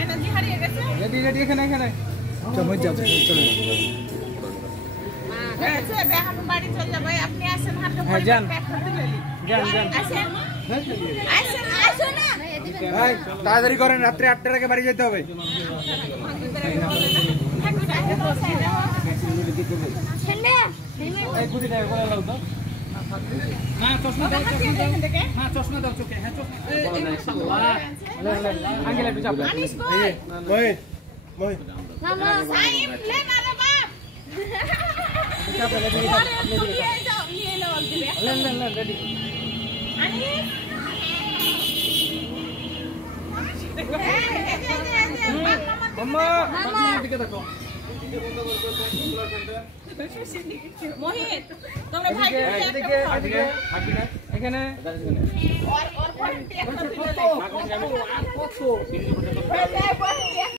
Energy হারিয়ে গেছে। Ready ready এখানে এখানে চলো যাও চলো আচ্ছা এখন বাড়ি চলে যাব আপনি আসেন হাতে হ্যাঁ যান যান আসেন আসেন আসুন না ভাই তাড়াতাড়ি করেন রাত্রে 8টার আগে বাড়ি যেতে হবে ছেলে এই গুটি দাও বলা লাও তো হ্যাঁ চশমা দাও হ্যাঁ চশমা দাও চোখে হ্যাঁ চশমা আল্লাহ আঙ্কেল একটু চাপ এই মই মই মামা সাইম লে মারে বাপ চাপ রেডি আপনি দিকে যাও নিয়ে নাও দিবে লেন রেডি আনি মামা মামা দিকে দেখো মোহিত তোমরা ভাই এদিকে এদিকে হাঁটবিনা এখানে और पॉइंट एक कर दिले কত